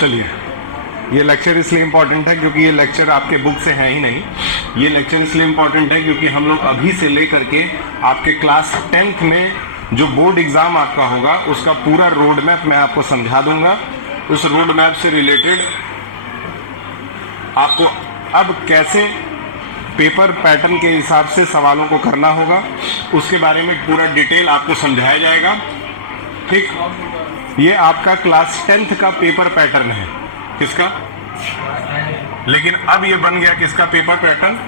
चलिए, ये लेक्चर इसलिए इम्पोर्टेंट है क्योंकि ये लेक्चर आपके बुक से है ही नहीं। ये लेक्चर इसलिए इम्पोर्टेंट है क्योंकि हम लोग अभी से लेकर के आपके क्लास 10th में जो बोर्ड एग्जाम आपका होगा उसका पूरा रोड मैप मैं आपको समझा दूंगा। उस रोड मैप से रिलेटेड आपको अब कैसे पेपर पैटर्न के हिसाब से सवालों को करना होगा उसके बारे में पूरा डिटेल आपको समझाया जाएगा। ठीक, ये आपका क्लास 10th का पेपर पैटर्न है। किसका? लेकिन अब ये बन गया किसका पेपर पैटर्न?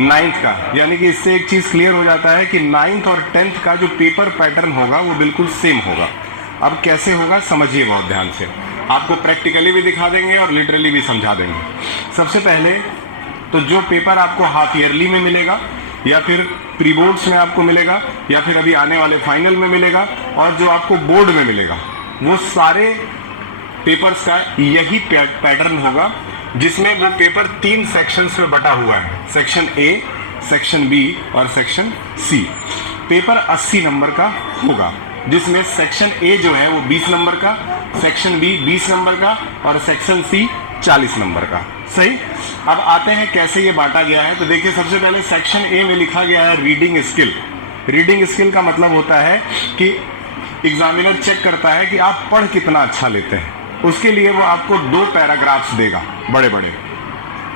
9th का। यानी कि इससे एक चीज क्लियर हो जाता है कि 9th और 10th का जो पेपर पैटर्न होगा वो बिल्कुल सेम होगा। अब कैसे होगा समझिए बहुत ध्यान से, आपको प्रैक्टिकली भी दिखा देंगे और लिटरली भी समझा देंगे। सबसे पहले तो जो पेपर आपको हाफ ईयरली में मिलेगा या फिर प्री बोर्ड्स में आपको मिलेगा या फिर अभी आने वाले फाइनल में मिलेगा और जो आपको बोर्ड में मिलेगा, वो सारे पेपर्स का यही पैटर्न होगा जिसमें वो पेपर 3 सेक्शंस में बटा हुआ है, सेक्शन ए, सेक्शन बी और सेक्शन सी। पेपर 80 नंबर का होगा जिसमें सेक्शन ए जो है वो 20 नंबर का, सेक्शन बी 20 नंबर का और सेक्शन सी 40 नंबर का। सही। अब आते हैं कैसे ये बांटा गया है। तो देखिए, सबसे पहले सेक्शन ए में लिखा गया है रीडिंग स्किल। रीडिंग स्किल का मतलब होता है कि एग्जामिनर चेक करता है कि आप पढ़ कितना अच्छा लेते हैं। उसके लिए वो आपको 2 पैराग्राफ्स देगा, बड़े बड़े।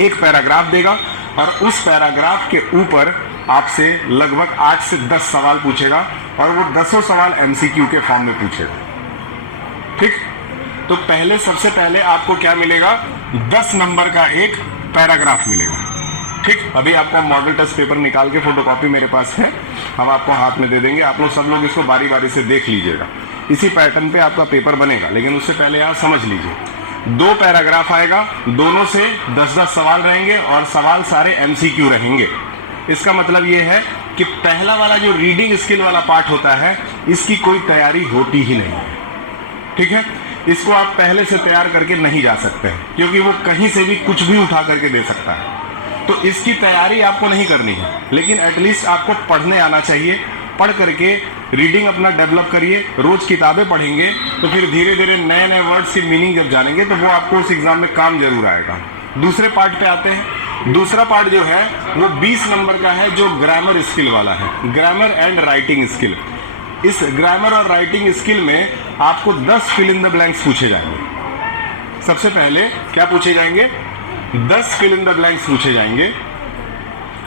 एक पैराग्राफ देगा और उस पैराग्राफ के ऊपर आपसे लगभग 8 से 10 सवाल पूछेगा और वो 10 सवाल एमसीक्यू के फॉर्म में पूछेगा। ठीक, तो पहले सबसे पहले आपको क्या मिलेगा? 10 नंबर का एक पैराग्राफ मिलेगा। ठीक, अभी आपको मॉडल टेस्ट पेपर निकाल के फोटोकॉपी मेरे पास है, हम आपको हाथ में दे देंगे। आप लोग सब लोग इसको बारी बारी से देख लीजिएगा। इसी पैटर्न पे आपका पेपर बनेगा, लेकिन उससे पहले आप समझ लीजिए 2 पैराग्राफ आएगा, दोनों से 10-10 सवाल रहेंगे और सवाल सारे एमसीक्यू रहेंगे। इसका मतलब ये है कि पहला वाला जो रीडिंग स्किल वाला पार्ट होता है इसकी कोई तैयारी होती ही नहीं है। ठीक है, इसको आप पहले से तैयार करके नहीं जा सकते हैं क्योंकि वो कहीं से भी कुछ भी उठा करके दे सकता है। तो इसकी तैयारी आपको नहीं करनी है, लेकिन एटलीस्ट आपको पढ़ने आना चाहिए। पढ़ करके रीडिंग अपना डेवलप करिए। रोज किताबें पढ़ेंगे तो फिर धीरे धीरे नए नए वर्ड्स की मीनिंग जब जानेंगे तो वो आपको उस एग्जाम में काम जरूर आएगा। दूसरे पार्ट पे आते हैं। दूसरा पार्ट जो है वो 20 नंबर का है जो ग्रामर स्किल वाला है, ग्रामर एंड राइटिंग स्किल। इस ग्रामर और राइटिंग स्किल में आपको 10 फिल इन द ब्लैंक्स पूछे जाएंगे। सबसे पहले क्या पूछे जाएंगे? 10 फिल इन द ब्लैंक्स पूछे जाएंगे।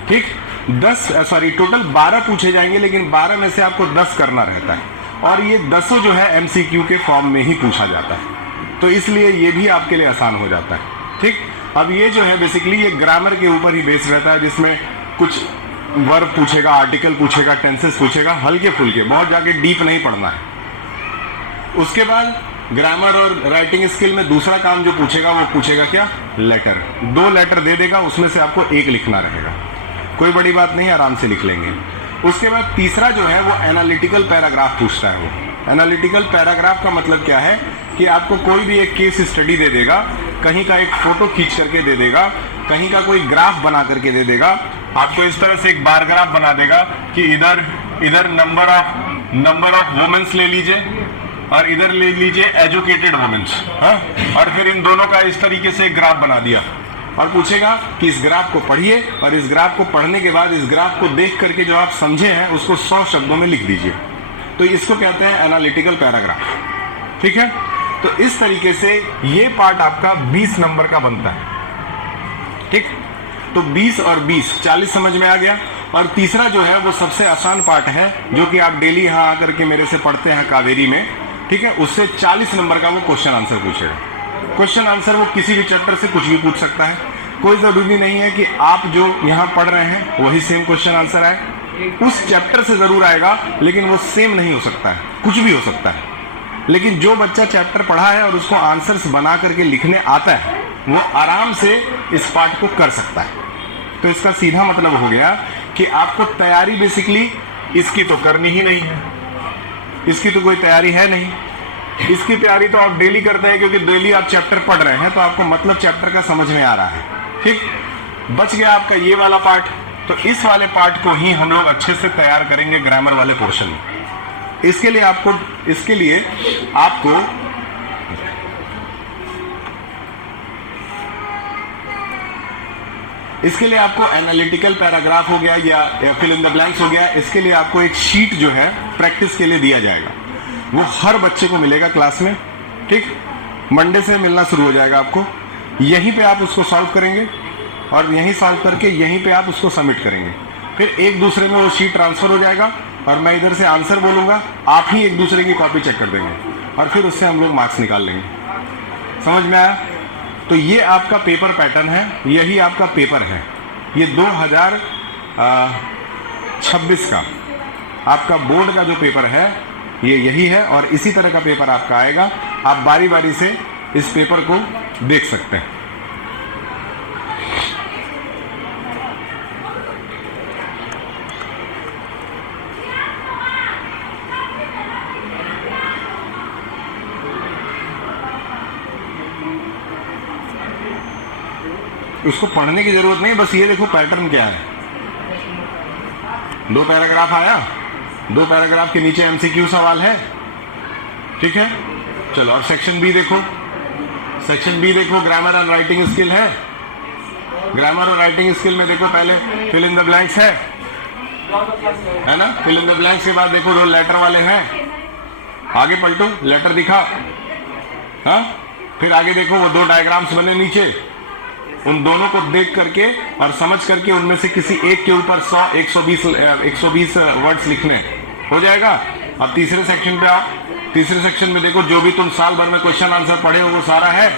ठीक, टोटल 12 पूछे जाएंगे, लेकिन 12 में से आपको 10 करना रहता है और ये 10 जो है एमसीक्यू के फॉर्म में ही पूछा जाता है, तो इसलिए ये भी आपके लिए आसान हो जाता है। ठीक, अब ये जो है बेसिकली ये ग्रामर के ऊपर ही बेस्ड रहता है, जिसमें कुछ वर्ब पूछेगा, आर्टिकल पूछेगा, टेंसेस पूछेगा, हल्के फुल्के, बहुत जाके डीप नहीं पढ़ना है। उसके बाद ग्रामर और राइटिंग स्किल में दूसरा काम जो पूछेगा वो पूछेगा क्या? लेटर। 2 लेटर दे देगा, उसमें से आपको 1 लिखना रहेगा। कोई बड़ी बात नहीं, आराम से लिख लेंगे। उसके बाद तीसरा जो है वो एनालिटिकल पैराग्राफ पूछता है। वो एनालिटिकल पैराग्राफ का मतलब क्या है कि आपको कोई भी एक केस स्टडी दे देगा, कहीं का एक फोटो खींच करके दे देगा, कहीं का कोई ग्राफ बना करके दे देगा, आपको इस तरह से एक बार ग्राफ बना देगा कि इधर नंबर ऑफ वुमेन्स ले लीजिए और इधर ले लीजिए एजुकेटेड वुमेन्स, और फिर इन दोनों का इस तरीके से ग्राफ बना दिया और पूछेगा कि इस ग्राफ को पढ़िए और इस ग्राफ को पढ़ने के बाद इस ग्राफ को देख करके जो आप समझे हैं उसको 100 शब्दों में लिख दीजिए। तो इसको कहते हैं एनालिटिकल पैराग्राफ। ठीक है, तो इस तरीके से ये पार्ट आपका 20 नंबर का बनता है। ठीक, तो 20 और 20 40 समझ में आ गया। और तीसरा जो है वो सबसे आसान पार्ट है जो कि आप डेली यहाँ आकर के मेरे से पढ़ते हैं कावेरी में। ठीक है, उससे 40 नंबर का वो क्वेश्चन आंसर पूछेगा। क्वेश्चन आंसर वो किसी भी चैप्टर से कुछ भी पूछ सकता है। कोई जरूरी नहीं है कि आप जो यहाँ पढ़ रहे हैं वही सेम क्वेश्चन आंसर आए। उस चैप्टर से जरूर आएगा, लेकिन वो सेम नहीं हो सकता है, कुछ भी हो सकता है। लेकिन जो बच्चा चैप्टर पढ़ा है और उसको आंसर्स बना करके लिखने आता है वो आराम से इस पार्ट को कर सकता है। तो इसका सीधा मतलब हो गया कि आपको तैयारी बेसिकली इसकी तो करनी ही नहीं है, इसकी तो कोई तैयारी है नहीं। इसकी तैयारी तो आप डेली करते हैं क्योंकि डेली आप चैप्टर पढ़ रहे हैं, तो आपको मतलब चैप्टर का समझ में आ रहा है। ठीक, बच गया आपका ये वाला पार्ट। तो इस वाले पार्ट को ही हम लोग अच्छे से तैयार करेंगे ग्रामर वाले पोर्शन में। इसके लिए आपको इसके लिए आपको एनालिटिकल पैराग्राफ हो गया या फिल इन द ब्लैंक्स हो गया, इसके लिए आपको एक शीट जो है प्रैक्टिस के लिए दिया जाएगा, वो हर बच्चे को मिलेगा क्लास में। ठीक, मंडे से मिलना शुरू हो जाएगा आपको। यहीं पे आप उसको सॉल्व करेंगे और यहीं सॉल्व करके यहीं पे आप उसको सबमिट करेंगे। फिर एक दूसरे में वो शीट ट्रांसफर हो जाएगा और मैं इधर से आंसर बोलूँगा, आप ही एक दूसरे की कॉपी चेक कर देंगे और फिर उससे हम लोग मार्क्स निकाल लेंगे। समझ में आया? तो ये आपका पेपर पैटर्न है, यही आपका पेपर है। ये 2026 का आपका बोर्ड का जो पेपर है ये यही है और इसी तरह का पेपर आपका आएगा। आप बारी बारी से इस पेपर को देख सकते हैं। उसको पढ़ने की जरूरत नहीं, बस ये देखो पैटर्न क्या है। 2 पैराग्राफ आया, 2 पैराग्राफ के नीचे एमसीक्यू सवाल है। ठीक है, चलो और सेक्शन बी देखो। सेक्शन बी देखो, ग्रामर एंड राइटिंग स्किल है। ग्रामर और राइटिंग स्किल में देखो पहले फिल इन द ब्लैंक्स है ना। फिल इन द ब्लैंक्स के बाद देखो रोल लेटर वाले हैं। आगे पलटो, लेटर दिखा। हाँ, फिर आगे देखो वो 2 डायग्राम्स बने नीचे, उन दोनों को देख करके और समझ करके उनमें से किसी एक के ऊपर 120 वर्ड्स लिखने हो जाएगा। अब तीसरे सेक्शन पे आओ। तीसरे सेक्शन में देखो जो भी तुम साल भर में क्वेश्चन आंसर पढ़े हो वो सारा है।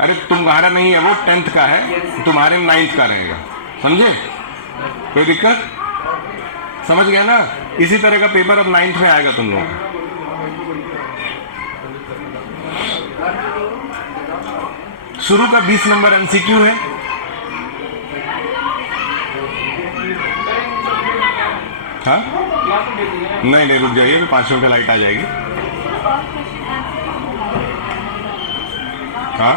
अरे तुम्हारा नहीं है, वो 10th का है, तुम्हारे 9th का रहेगा। समझे? कोई दिक्कत? समझ गया ना? इसी तरह का पेपर अब 9th में आएगा तुम लोगों का। शुरू का 20 नंबर एमसीक्यू है। हाँ, नहीं रुक जाइए, 5 मिनट का लाइट आ जाएगी। हाँ,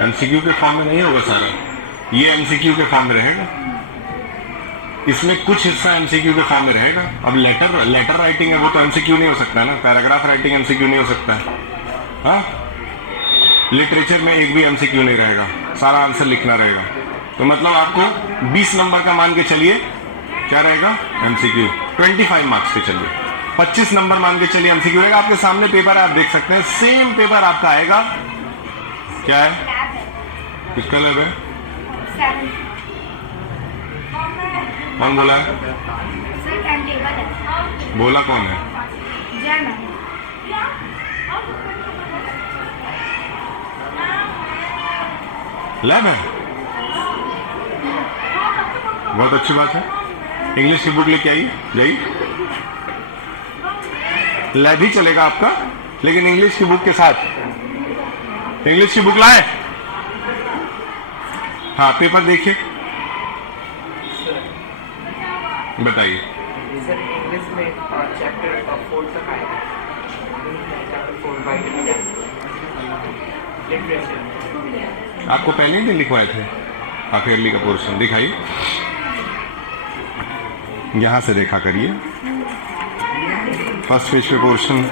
एमसीक्यू के फॉर्म में नहीं होगा सारा, ये एमसीक्यू के फॉर्म में रहेगा। इसमें कुछ हिस्सा एमसीक्यू के फॉर्म में रहेगा। अब लेटर राइटिंग है, वो तो एमसीक्यू नहीं हो सकता है ना। पैराग्राफ राइटिंग एमसीक्यू नहीं हो सकता है। हाँ, लिटरेचर में एक भी एमसीक्यू नहीं रहेगा, सारा आंसर लिखना रहेगा। तो मतलब आपको 20 नंबर का मान के चलिए, क्या रहेगा? एमसीक्यू। 25 मार्क्स के चलिए, 25 नंबर मान के चलिए एमसीक्यू रहेगा। आपके सामने पेपर है, आप देख सकते हैं, सेम पेपर आपका आएगा। क्या है? किसका लैब है? कौन बोला है? बोला कौन है? लैब है, बहुत अच्छी बात है। इंग्लिश की बुक लेके आइए, जाइए। लैब ही चलेगा आपका, लेकिन इंग्लिश की बुक के साथ। इंग्लिश की बुक लाए? हाँ, पेपर देखिए, बताइए। सर इंग्लिश में चैप्टर 4 तक आएगा। चैप्टर 4 लिटरेचर आपको पहले ही लिखवाए थे हाफ ईयरली का पोर्शन। दिखाइए, यहाँ से देखा करिए, फर्स्ट पेज पे पोर्शन।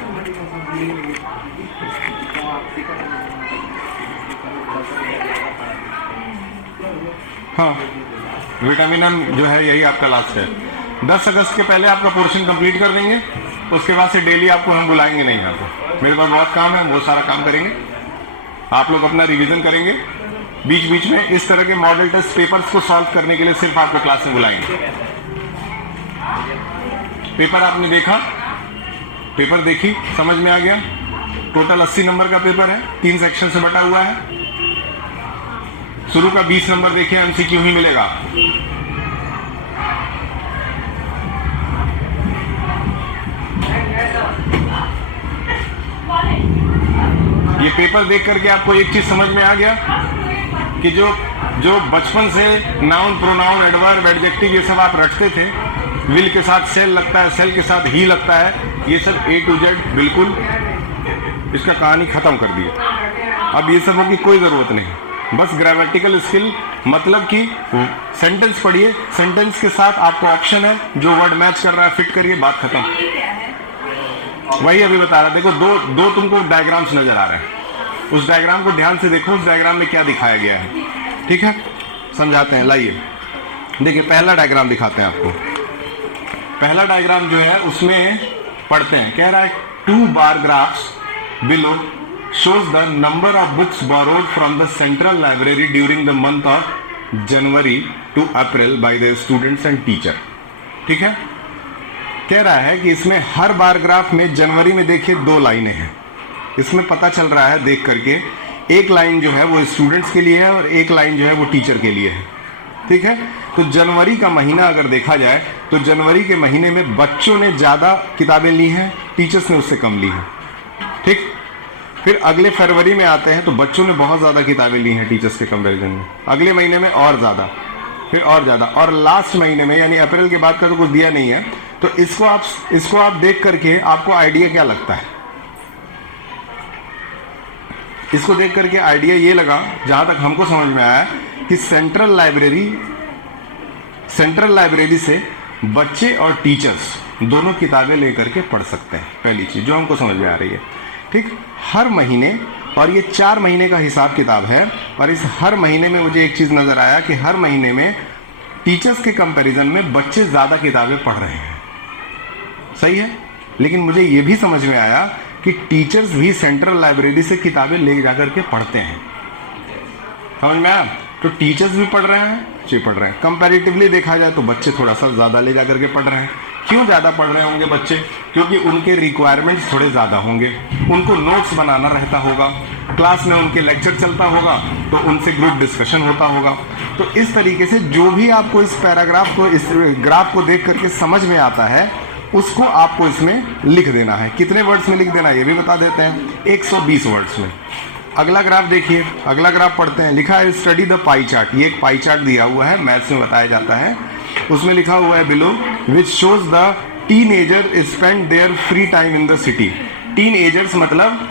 हाँ, विटामिन एम जो है यही आपका लास्ट है। 10 अगस्त के पहले आपका पोर्शन कंप्लीट कर देंगे। उसके बाद से डेली आपको हम बुलाएंगे नहीं यहाँ पे। मेरे पास बहुत काम है, वो सारा काम करेंगे। आप लोग अपना रिवीजन करेंगे। बीच बीच में इस तरह के मॉडल टेस्ट पेपर्स को सॉल्व करने के लिए सिर्फ आपको क्लास में बुलाएंगे। पेपर आपने देखा, पेपर देखी, समझ में आ गया। टोटल 80 नंबर का पेपर है, 3 सेक्शन से बटा हुआ है। शुरू का 20 नंबर देखिए, एमसीक्यू ही मिलेगा। ये पेपर देख करके आपको एक चीज समझ में आ गया कि जो बचपन से नाउन, प्रोनाउन, एडवर्ब, एडजेक्टिव ये सब आप रटते थे, विल के साथ सेल लगता है, सेल के साथ ही लगता है, ये सब A to Z बिल्कुल इसका कहानी खत्म कर दी। अब ये सबों की कोई ज़रूरत नहीं, बस ग्रामेटिकल स्किल, मतलब कि सेंटेंस पढ़िए, सेंटेंस के साथ आपका ऑप्शन है, जो वर्ड मैच कर रहा है फिट करिए, बात खत्म। वही अभी बता रहा, देखो दो तुमको डायग्राम्स नजर आ रहे हैं, उस डायग्राम को ध्यान से देखो, उस डायग्राम में क्या दिखाया गया है, ठीक है, समझाते हैं। लाइए देखिए, पहला डायग्राम दिखाते हैं आपको। पहला डायग्राम जो है उसमें पढ़ते हैं, कह रहा है 2 बार graphs below shows the number of books borrowed from the central library during the month of January to April by the students and teacher। ठीक है, कह रहा है कि इसमें हर बार ग्राफ में जनवरी में देखिए 2 लाइनें हैं, इसमें पता चल रहा है देख करके, एक लाइन जो है वो स्टूडेंट्स के लिए है और एक लाइन जो है वो टीचर के लिए है। ठीक है, तो जनवरी का महीना अगर देखा जाए तो जनवरी के महीने में बच्चों ने ज़्यादा किताबें ली हैं, टीचर्स ने उससे कम ली हैं। ठीक, फिर अगले फरवरी में आते हैं तो बच्चों ने बहुत ज़्यादा किताबें ली हैं टीचर्स के कंपैरिजन में, अगले महीने में और ज़्यादा, फिर और ज़्यादा, और लास्ट महीने में यानी अप्रैल के बाद का तो कुछ दिया नहीं है। तो इसको आप देख करके आपको आइडिया क्या लगता है? इसको देख करके आइडिया ये लगा, जहाँ तक हमको समझ में आया, कि सेंट्रल लाइब्रेरी से बच्चे और टीचर्स दोनों किताबें लेकर के पढ़ सकते हैं। पहली चीज़ जो हमको समझ में आ रही है, ठीक, हर महीने, और ये 4 महीने का हिसाब किताब है, और इस हर महीने में मुझे एक चीज़ नज़र आया कि हर महीने में टीचर्स के कंपैरिजन में बच्चे ज़्यादा किताबें पढ़ रहे हैं। सही है, लेकिन मुझे ये भी समझ में आया कि टीचर्स भी सेंट्रल लाइब्रेरी से किताबें ले जा करके पढ़ते हैं। समझ में आया? तो टीचर्स भी पढ़ रहे हैं, बच्चे पढ़ रहे हैं। कंपैरेटिवली देखा जाए तो बच्चे थोड़ा सा ज़्यादा ले जा करके पढ़ रहे हैं। क्यों ज़्यादा पढ़ रहे होंगे बच्चे? क्योंकि उनके रिक्वायरमेंट्स थोड़े ज़्यादा होंगे, उनको नोट्स बनाना रहता होगा, क्लास में उनके लेक्चर चलता होगा तो उनसे ग्रुप डिस्कशन होता होगा। तो इस तरीके से जो भी आपको इस पैराग्राफ को, इस ग्राफ को देख करके समझ में आता है, उसको आपको इसमें लिख देना है। कितने वर्ड्स में लिख देना है ये भी बता देते हैं, 120 वर्ड्स में। अगला ग्राफ देखिए, अगला ग्राफ पढ़ते हैं। लिखा है स्टडी द पाई चार्ट, ये एक पाई चार्ट दिया हुआ है, मैथ्स में बताया जाता है। उसमें लिखा हुआ है below which shows the teenager spend there free time in the city. Teenagers मतलब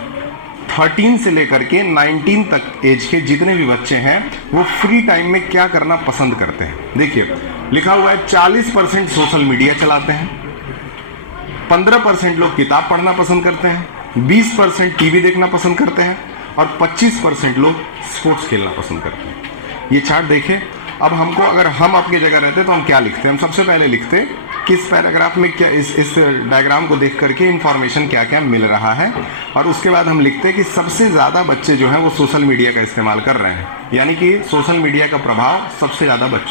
13 से लेकर के 19 तक एज के जितने भी बच्चे हैं वो फ्री टाइम में क्या करना पसंद करते हैं। देखिए लिखा हुआ है 40% सोशल मीडिया चलाते हैं, 15% लोग किताब पढ़ना पसंद करते हैं, 20% टीवी देखना पसंद करते हैं, और 25% लोग स्पोर्ट्स खेलना पसंद करते हैं। ये चार्ट देखें। अब हमको, अगर हम आपकी जगह रहते तो हम क्या लिखते? हम सबसे पहले लिखते कि इस पैराग्राफ में क्या, इस डायग्राम को देख करके इंफॉर्मेशन क्या क्या मिल रहा है, और उसके बाद हम लिखते कि सबसे ज़्यादा बच्चे जो हैं वो सोशल मीडिया का इस्तेमाल कर रहे हैं, यानी कि सोशल मीडिया का प्रभाव सबसे ज़्यादा बच्चों